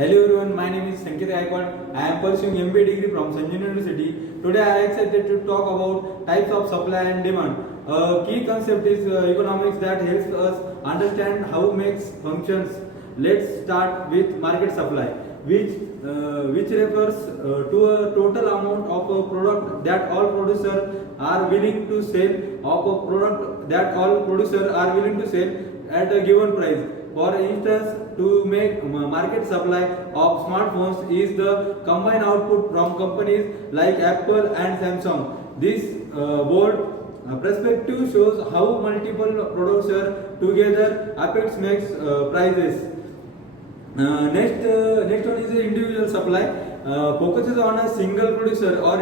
Hello everyone, my name is Sanket Gaikwad. I am pursuing MBA degree from Sanjay University. Today I am excited to talk about types of supply and demand. A key concept is economics that helps us understand how makes functions. Let's start with market supply, which refers to a total amount of a product that all producers are willing to sell, at a given price. For instance, to make market supply of smartphones is the combined output from companies like Apple and Samsung. This board perspective shows how multiple producers together affects makes prices. Next one is the individual supply. Focuses on a single producer or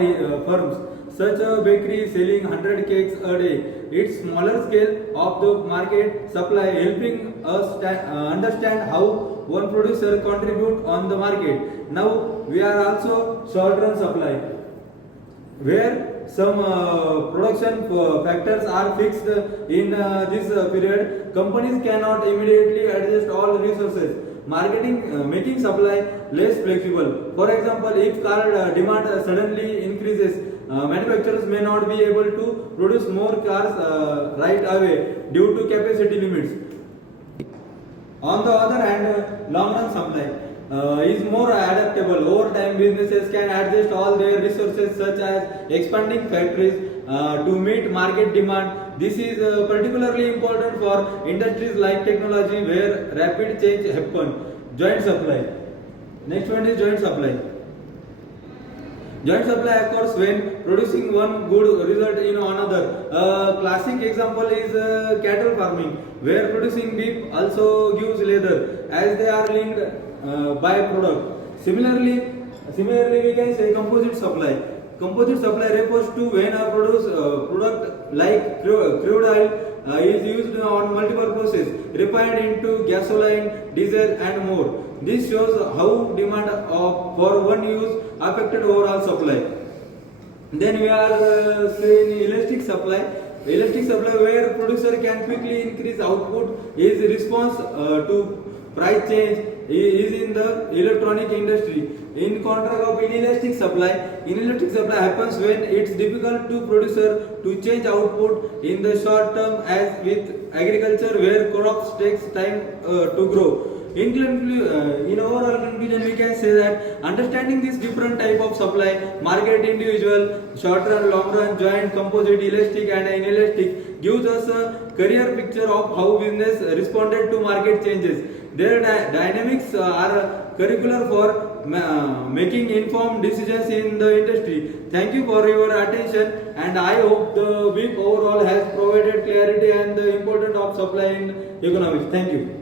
firms such a bakery selling 100 cakes a day. Its smaller scale of the market supply helping us understand how one producer contribute on the market. Now we are also short-run supply, where some production factors are fixed in this period. Companies cannot immediately adjust all resources, making supply less flexible. For example, if car demand suddenly increases, manufacturers may not be able to produce more cars right away due to capacity limits. On the other hand, long-run supply is more adaptable. Over time, businesses can adjust all their resources, such as expanding factories to meet market demand. This is particularly important for industries like technology, where rapid change happen. Joint supply. Next one is joint supply. Joint supply occurs when producing one good result in another. A classic example is cattle farming, where producing beef also gives leather, as they are linked by product. Similarly, we can say composite supply. Composite supply refers to when a product like crude oil is used on multiple processes, refined into gasoline, diesel, and more. This shows how demand for one use affected overall supply. Then we are saying elastic supply. Elastic supply, where producer can quickly increase output, is response to price change, is in the electronic industry. In contrast of inelastic supply happens when it's difficult to producer to change output in the short term, as with agriculture, where crops takes time to grow. In overall conclusion, we can say that understanding this different type of supply, market, individual, short run, long run, joint, composite, elastic, and inelastic, gives us a clear picture of how business responded to market changes. Their dynamics are curricular for making informed decisions in the industry. Thank you for your attention, and I hope the brief overall has provided clarity and the importance of supply in economics. Thank you.